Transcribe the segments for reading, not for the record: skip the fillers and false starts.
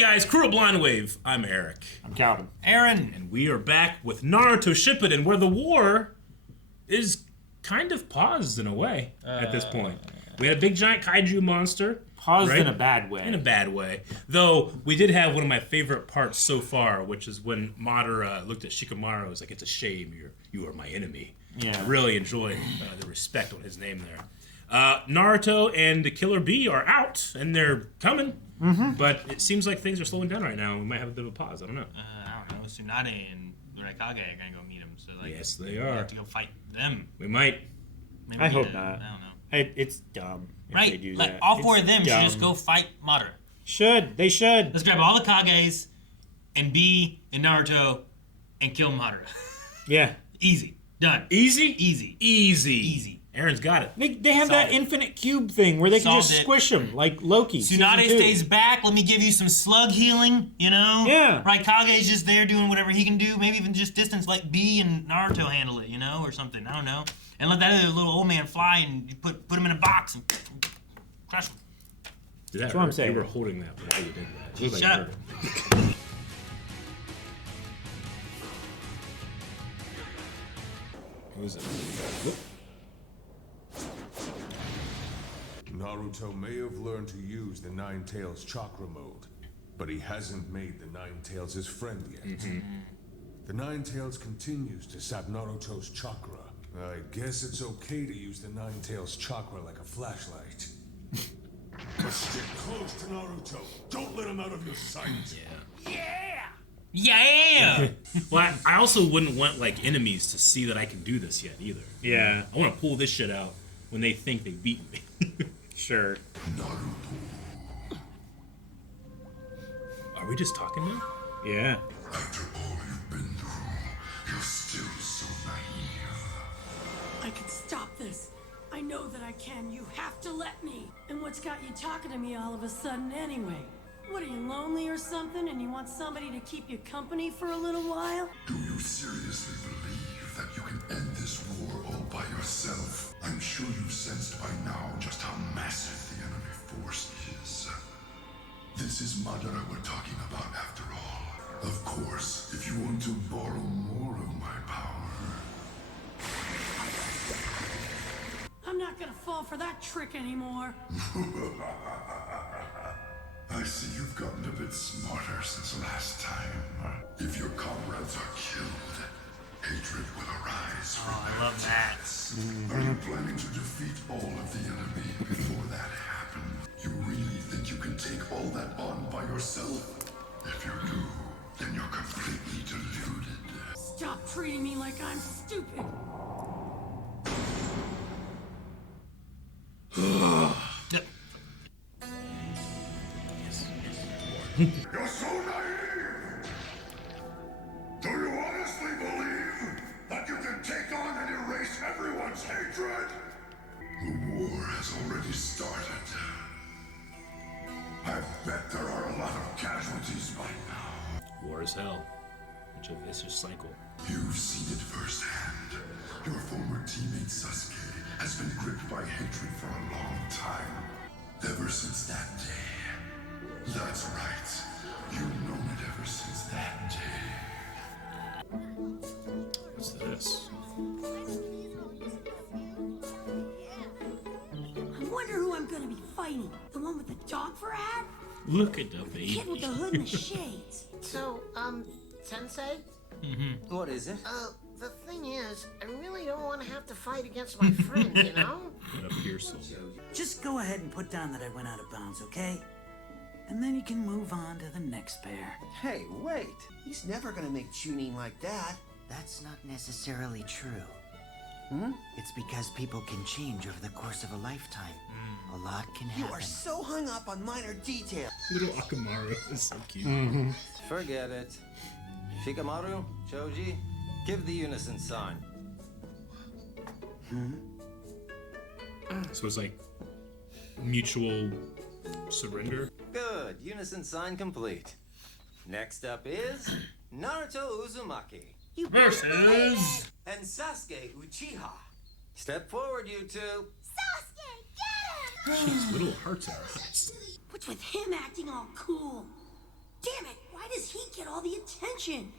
guys, Crew of Blind Wave. I'm Eric. I'm Calvin. Aaron. And we are back with Naruto Shippuden, where the war is kind of paused in a way at this point. We had a big giant kaiju monster. Paused right? in a bad way. In a bad way. Though, we did have one of my favorite parts so far, which is when Madara looked at Shikamaru and was like, it's a shame you are my enemy. Yeah. I really enjoyed the respect on his name there. Naruto and the Killer Bee are out, and they're coming. Mm-hmm. But it seems like things are slowing down right now. We might have a bit of a pause. I don't know. I don't know. Tsunade and Raikage are gonna go meet him. So like, yes, they we are. have to go fight them. We might. Maybe I hope not. not. I don't know. It's dumb if they Right? do Like that. all four It's of them should dumb. just go fight Madara. They should. Let's grab all the Kages and Bee and Naruto and kill Madara. Yeah. Easy. Done. Easy? Easy. Easy. Aaron's got it. They have that infinite cube thing where they can just Solved it. squish them like Loki. Tsunade stays back. Let me give you some slug healing, you know? Yeah. Raikage's just there doing whatever he can do. Maybe even just distance like Bee and Naruto handle it, you know? Or something. I don't know. And let that other little old man fly and you put him in a box and crush him. That's what I'm saying. You were holding that while you did that. It was Shut like up. Who is it? Whoop. Naruto may have learned to use the Nine Tails chakra mode, but he hasn't made the Nine Tails his friend yet. The Nine Tails continues to sap Naruto's chakra. I guess it's okay to use the Nine Tails chakra like a flashlight. But stick close to Naruto. Don't let him out of your sight. Yeah! Well, I also wouldn't want like enemies to see that I can do this yet either. Yeah. I want to pull this shit out when they think they've beaten me. Sure. Are we just talking now? Yeah. After all you've been through, you're still so naive. I can stop this. I know that I can. You have to let me. And what's got you talking to me all of a sudden anyway? What, are you lonely or something and you want somebody to keep you company for a little while? Do you seriously believe that you can end this war all by yourself? I'm sure you've sensed by now just how massive the enemy force is. This is Madara we're talking about after all. Of course, if you want to borrow more of my power. I'm not gonna fall for that trick anymore. I see you've gotten a bit smarter since last time. If your comrades are killed, hatred will arise from I love that. Are you planning to defeat all of the enemy before that happens? You really think you can take all that on by yourself? If you do, then you're completely deluded. Stop treating me like I'm stupid. You're so naive! Do you honestly believe that you can take on and erase everyone's hatred? The war has already started. I bet there are a lot of casualties by now. War is hell. It's a vicious cycle. You've seen it firsthand. Your former teammate Sasuke has been gripped by hatred for a long time. Ever since that day. That's right. You've known it ever since that day. What's this? I wonder who I'm gonna be fighting. The one with the dog for a hat? Look at the The baby. kid with the hood and the shades. So, Sensei? What is it? The thing is, I really don't want to have to fight against my friend, you know? What a Pearsall. Just go ahead and put down that I went out of bounds, okay? And then you can move on to the next pair. Hey, wait. He's never gonna make Chunin like that. That's not necessarily true. It's because people can change over the course of a lifetime. A lot can You happen. are so hung up on minor details. Little Akamaru is so cute. Forget it. Shikamaru, Choji, give the Unison Sign. So it's like mutual surrender. Good, Unison Sign complete. Next up is Naruto Uzumaki Versus... and Sasuke Uchiha. Step forward, you two. Sasuke, get him! Jeez, little hearts in her eyes. What's with him acting all cool? get all the attention.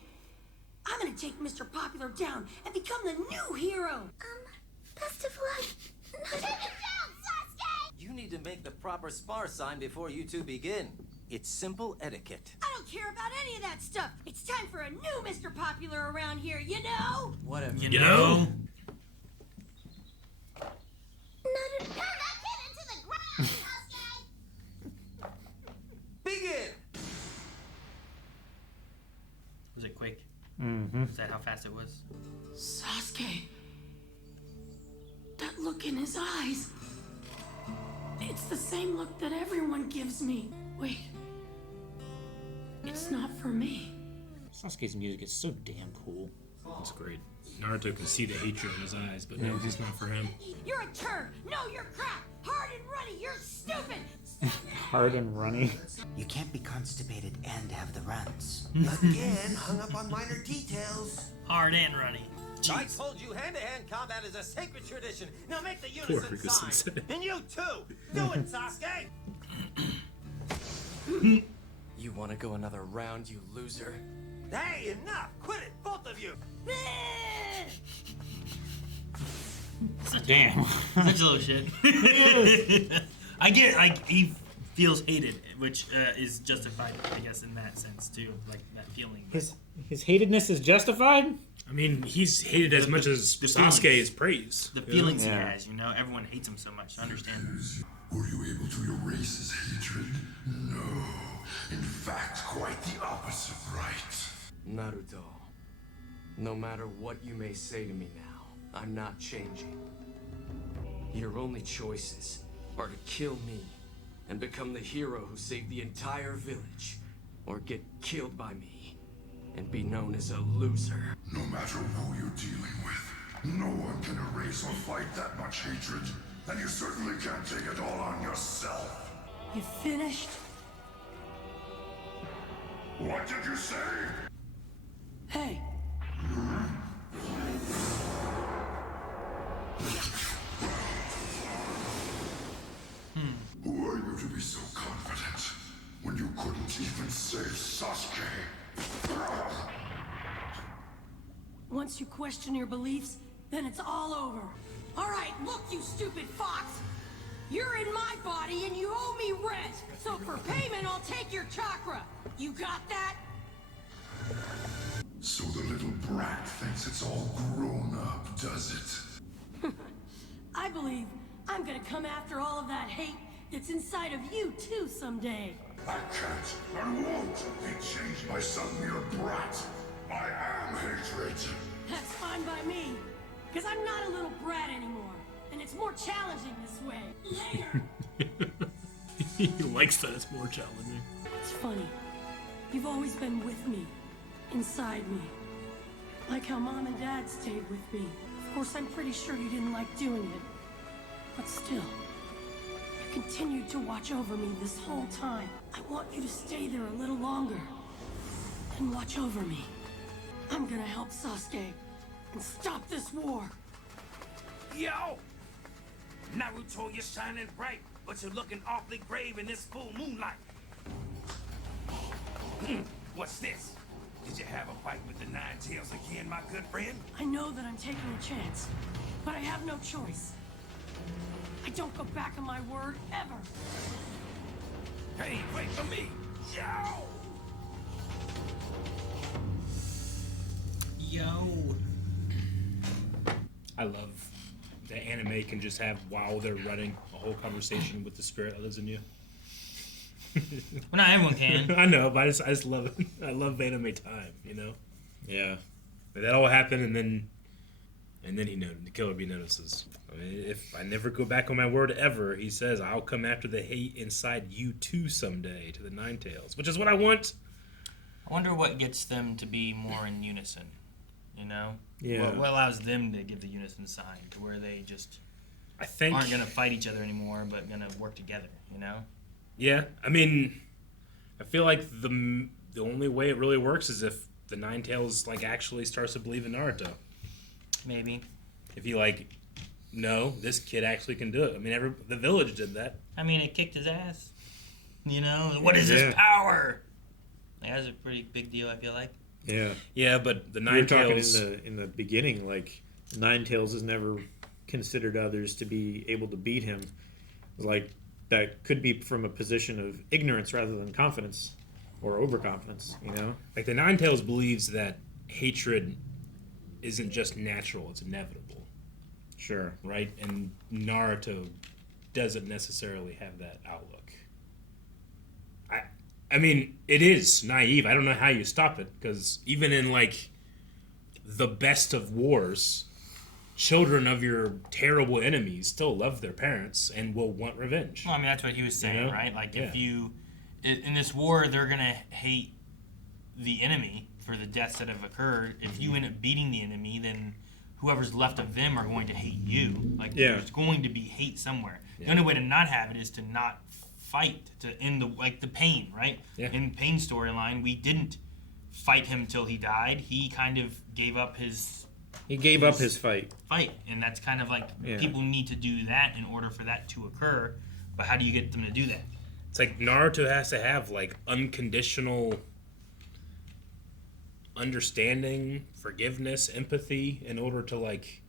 I'm gonna take Mr. Popular down and become the new hero. Best of luck. Take it down, Sasuke! You need to make the proper spar sign before you two begin. It's simple etiquette. I don't care about any of that stuff. It's time for a new Mr. Popular around here, you know? Whatever. You know? Turn that kid into the ground, Sasuke! Begin! Was it quick? Mm-hmm. Is that how fast it was? Sasuke. That look in his eyes. It's the same look that everyone gives me. Wait. It's not for me. Sasuke's music is so damn cool. That's great. Naruto can see the hatred in his eyes, but no, it's not for him. You're a turd. No, you're crap. Hard and runny. You're stupid. Hard and runny. You can't be constipated and have the runs. Again, hung up on minor details. Hard and runny. I told you hand-to-hand combat is a sacred tradition. Now make the Poor unison Rikusen sign. said. And you too. Do it, Sasuke. You want to go another round, you loser? Hey, enough. Quit it, both of you. Damn. Such a little shit. I get, like, he feels hated, which is justified, I guess, in that sense too, like that feeling. His hatedness is justified? I mean, he's hated as much as Sasuke is praised. The feelings he has, you know, everyone hates him so much. I understand. Were you able to erase his hatred? No. In fact, quite the opposite, right? Naruto, no matter what you may say to me now, I'm not changing. Your only choices are to kill me and become the hero who saved the entire village, or get killed by me and be known as a loser. No matter who you're dealing with, no one can erase or fight that much hatred, and you certainly can't take it all on yourself. You finished? What did you say? Hey. Who are you to be so confident when you couldn't even save Sasuke? Once you question your beliefs, then it's all over. All right, look, you stupid fox. You're in my body and you owe me rent. So for payment, I'll take your chakra. You got that? So the little brat thinks it's all grown up, does it? I believe I'm gonna come after all of that hate that's inside of you too someday. I can't and won't be changed by some mere brat. I am hatred. That's fine by me, because I'm not a little brat anymore, and it's more challenging this way. Later. He likes that it's more challenging. It's funny. You've always been with me, inside me. Like how Mom and Dad stayed with me. Of course, I'm pretty sure you didn't like doing it. But still, you continued to watch over me this whole time. I want you to stay there a little longer and watch over me. I'm gonna help Sasuke and stop this war. Yo! Naruto, you're shining bright, but you're looking awfully grave in this full moonlight. What's this? Did you have a fight with the Nine Tails again, my good friend? I know that I'm taking a chance, but I have no choice. I don't go back on my word, ever. Hey, wait for me! Yo! Yo. I love that anime can just have, while they're running, a whole conversation with the spirit that lives in you. Well, not everyone can. I know, but I just love it. I love anime time, you know? Yeah. But that all happened, and then the Killer Bee notices. I mean, if I never go back on my word ever, he says, I'll come after the hate inside you too someday, to the Nine Tails, which is what I want. I wonder what gets them to be more in unison, you know? Yeah. What allows them to give the unison sign to where they just aren't going to fight each other anymore, but going to work together, you know? Yeah, I mean, I feel like the only way it really works is if the Nine Tails actually starts to believe in Naruto. Maybe. If he no, this kid actually can do it. I mean, the village did that. I mean, it kicked his ass. You know, what is this power? Like, is a pretty big deal, I feel like. Yeah. Yeah, but the We were Nine talking Tails... in the beginning, like, Nine Tails has never considered others to be able to beat him. Like, that could be from a position of ignorance rather than confidence or overconfidence, you know? Like, the Nine Tails believes that hatred isn't just natural, it's inevitable. Sure. Right? And Naruto doesn't necessarily have that outlook. I mean, it is naive. I don't know how you stop it, because even in, like, the best of wars, children of your terrible enemies still love their parents and will want revenge. Well, I mean, that's what he was saying, right? Like, if you... In this war, they're going to hate the enemy for the deaths that have occurred. If you end up beating the enemy, then whoever's left of them are going to hate you. Like, there's going to be hate somewhere. The only way to not have it is to not fight, to end the pain, right? In Pain storyline, we didn't fight him till he died. He kind of gave up his... He gave up his fight. And that's kind of like, people need to do that in order for that to occur. But how do you get them to do that? It's like Naruto has to have, like, unconditional understanding, forgiveness, empathy in order to, like,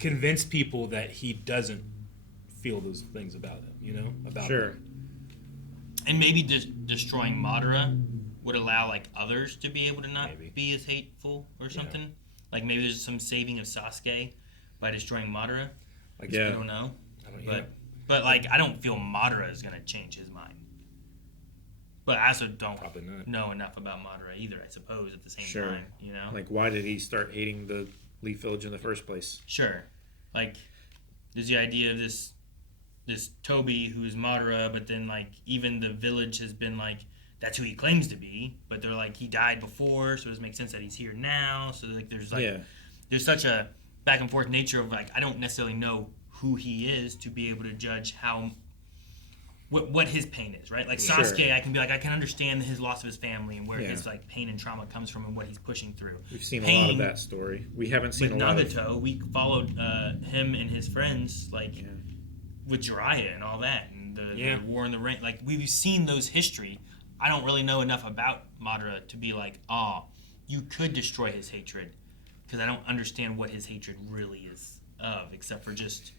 convince people that he doesn't feel those things about them, you know? About them. And maybe destroying Madara would allow, like, others to be able to not be as hateful or something. Like, maybe there's some saving of Sasuke by destroying Madara. Like, I don't know. But like, I don't feel Madara is going to change his mind. But I also don't know enough about Madara either, I suppose, at the same time, you know? Like, why did he start hating the Leaf Village in the first place? Sure. Like, there's the idea of this Tobi who's Madara, but then, like, even the village has been like, that's who he claims to be, but they're like, he died before, so it doesn't make sense that he's here now. So, like, there's there's such a back and forth nature of, like, I don't necessarily know who he is to be able to judge what his pain is, right? Like Sasuke, I can be like, I can understand his loss of his family and where his, like, pain and trauma comes from and what he's pushing through. We've seen a lot of that story. We haven't seen with a lot Nagato, we followed him and his friends, like, with Jiraiya and all that, and the war in the rain. Like, we've seen those history. I don't really know enough about Madara to be like, you could destroy his hatred, because I don't understand what his hatred really is of, except for just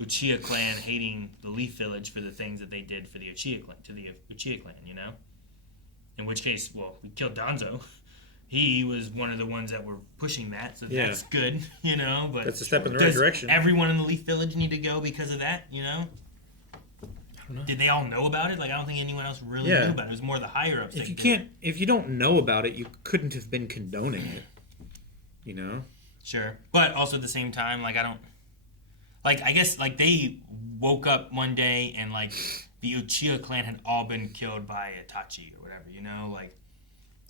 Uchiha clan hating the Leaf Village for the things that they did for the Uchiha clan, you know? In which case, well, we killed Danzo. He was one of the ones that were pushing that, so that's good, you know? But that's a step in the right direction. Everyone in the Leaf Village need to go because of that, you know? I don't know. Did they all know about it? Like, I don't think anyone else really knew about it. It was more the higher-ups. If you don't know about it, you couldn't have been condoning it, you know? Sure. But also at the same time, like, I don't... Like, I guess, like, they woke up one day and, like, the Uchiha clan had all been killed by Itachi or whatever, you know? Like,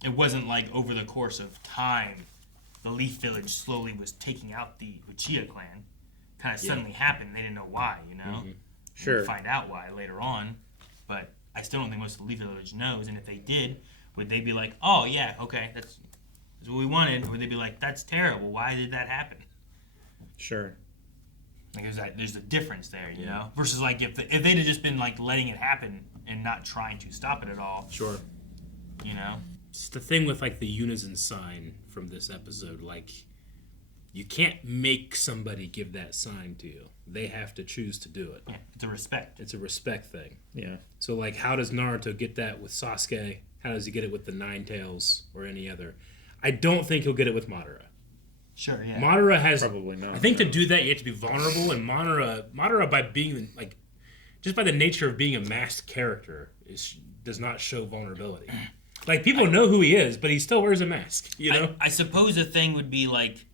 it wasn't like over the course of time, the Leaf Village slowly was taking out the Uchiha clan. Kind of suddenly happened. They didn't know why, you know? Mm-hmm. Sure. We'll find out why later on. But I still don't think most of the Leaf Village knows. And if they did, would they be like, oh, yeah, okay, that's what we wanted? Or would they be like, that's terrible. Why did that happen? Sure. Like, there's a difference there, you know? Versus, like, if they'd have just been, like, letting it happen and not trying to stop it at all. Sure. You know? It's the thing with, like, the Unison Sign from this episode. Like, you can't make somebody give that sign to you. They have to choose to do it. Yeah, it's a respect. It's a respect thing. Yeah. So, like, how does Naruto get that with Sasuke? How does he get it with the Nine Tails or any other? I don't think he'll get it with Madara. Sure, yeah. Madara has... Probably not. I think to do that, you have to be vulnerable, and Madara by being, like... Just by the nature of being a masked character, does not show vulnerability. Like, people know who he is, but he still wears a mask, you know? I suppose the thing would be, like,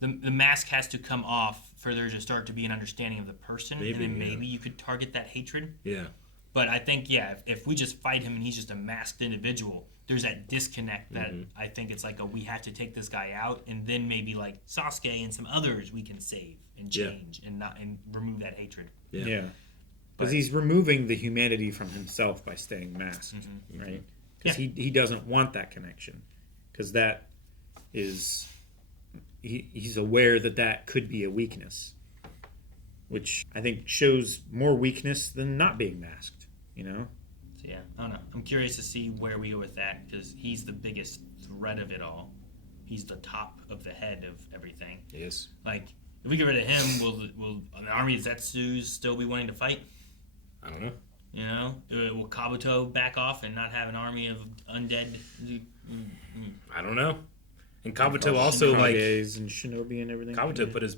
the mask has to come off for there to start to be an understanding of the person, and then maybe you could target that hatred. Yeah. But I think, if we just fight him and he's just a masked individual, there's that disconnect that I think it's like we have to take this guy out, and then maybe, like, Sasuke and some others we can save and change and remove that hatred. Yeah. Because he's removing the humanity from himself by staying masked, right? Because he doesn't want that connection. Because that is... He's aware that could be a weakness. Which I think shows more weakness than not being masked, you know? So yeah, I don't know. I'm curious to see where we go with that because he's the biggest threat of it all. He's the top of the head of everything. Yes. Like, if we get rid of him, will an army of Zetsus still be wanting to fight? I don't know. You know, will Kabuto back off and not have an army of undead? I don't know. And Kabuto also like and Shinobi and everything. Kabuto put his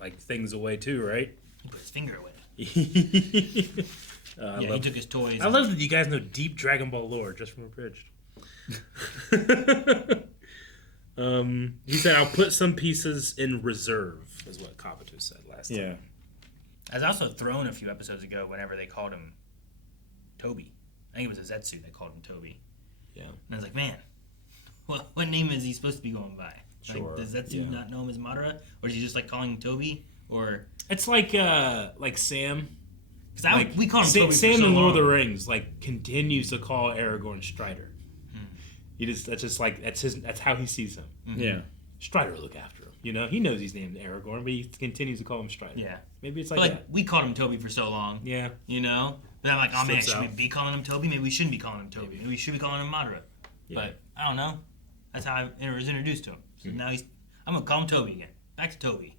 like things away too, right? He put his finger away. He took his toys. I love that you guys know deep Dragon Ball lore just from Abridged. He said, "I'll put some pieces in reserve," is what Kabuto said last time. Yeah. I was also thrown a few episodes ago whenever they called him Tobi. I think it was a Zetsu that called him Tobi. Yeah. And I was like, man, what name is he supposed to be going by? Sure. Like, does Zetsu not know him as Madara? Or is he just like calling him Tobi? Or it's like Sam. Because we call him Tobi Sam for so in Lord of the long. Rings like continues to call Aragorn Strider. That's how he sees him. Mm-hmm. Yeah. Strider will look after him. You know, he knows he's named Aragorn, but he continues to call him Strider. Yeah. Maybe it's But like like that. we called him Tobi for so long. Yeah. You know? But I'm like, oh man, Slips should we out. be calling him Tobi? Maybe we shouldn't be calling him Tobi. Maybe we should be calling him Madara. Yeah. But I don't know. That's how I was introduced to him. So now I'm gonna call him Tobi again. Back to Tobi.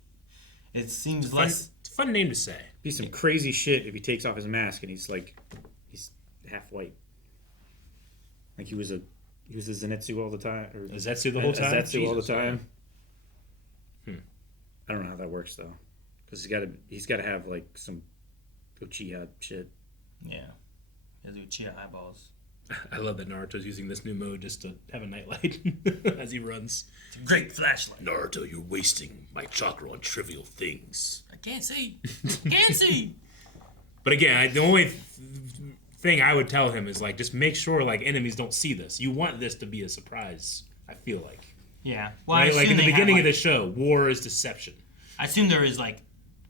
It seems less. It's a fun name to say. Be some crazy shit if he takes off his mask and he's half white. Like he was a Zenitsu all the time, or A Zetsu the whole time? A Zetsu all the Jesus, time. yeah. I don't know how that works though, because he's got to have like some Uchiha shit. Yeah. He has Uchiha eyeballs. I love that Naruto's using this new mode just to have a nightlight as he runs. It's a great flashlight. Naruto, you're wasting my chakra on trivial things. I can't see. Can't see. But again, the only thing I would tell him is like, just make sure like enemies don't see this. You want this to be a surprise. I feel like. Yeah. Well, Right? I Like in assume the they have, beginning of like- the show, war is deception. I assume there is like,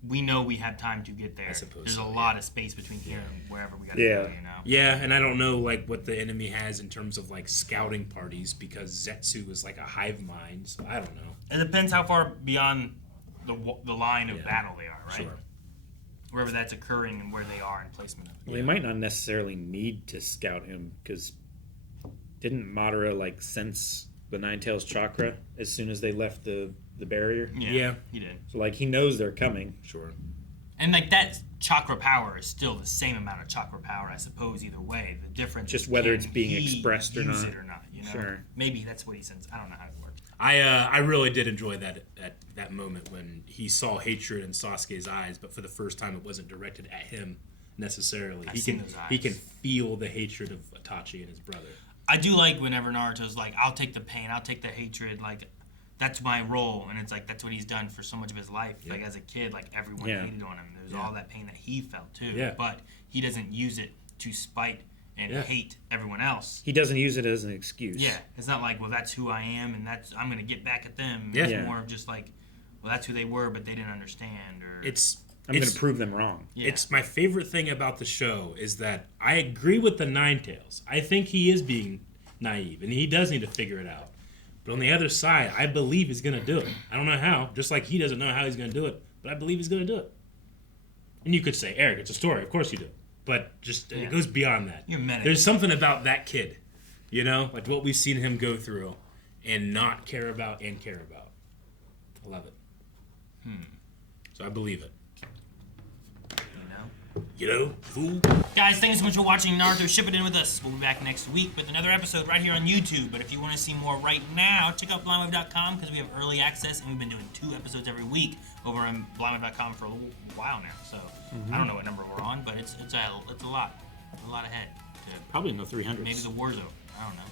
we know we have time to get there. I suppose There's so, a lot of space between here and wherever we gotta Yeah. go. You know. Yeah, and I don't know like what the enemy has in terms of like scouting parties because Zetsu is like a hive mind. So I don't know. It depends how far beyond the line of battle they are, right? Sure. Wherever that's occurring and where they are in placement. Well, they might not necessarily need to scout him because didn't Madara like sense the Nine Tails chakra as soon as they left the barrier? Yeah, he did. So like he knows they're coming. Sure. And like that chakra power is still the same amount of chakra power, I suppose. Either way, the difference Just is whether can it's being he expressed or use not. it or not. You know, Sure. Maybe that's what he sends. I don't know how it works. I really did enjoy that moment when he saw hatred in Sasuke's eyes, but for the first time it wasn't directed at him necessarily. I've He seen can those he eyes. can feel the hatred of Itachi and his brother. I do like whenever Naruto's like, I'll take the pain, I'll take the hatred, like, that's my role. And it's like, that's what he's done for so much of his life. Yeah. Like, as a kid, like, everyone Yeah. hated on him. There was Yeah. all that pain that he felt, too. Yeah. But he doesn't use it to spite and Yeah. hate everyone else. He doesn't use it as an excuse. Yeah. It's not like, well, that's who I am, and I'm going to get back at them. Yeah. It's Yeah. more of just like, well, that's who they were, but they didn't understand. Or I'm going to prove them wrong. Yeah. It's my favorite thing about the show is that I agree with the Nine Tails. I think he is being naive, and he does need to figure it out. But on the other side, I believe he's going to do it. I don't know how, just like he doesn't know how he's going to do it, but I believe he's going to do it. And you could say, Eric, it's a story. Of course you do. But just it goes beyond that. You're meta. There's something about that kid, you know, like what we've seen him go through and not care about and care about. I love it. So I believe it. You know, fool. Guys, thank you so much for watching Naruto Shippuden with us. We'll be back next week with another episode right here on YouTube. But if you want to see more right now, check out blindwave.com because we have early access and we've been doing 2 episodes every week over on blindwave.com for a little while now. So I don't know what number we're on, but it's a lot. A lot ahead. Probably in the 300s. Maybe the war zone. I don't know.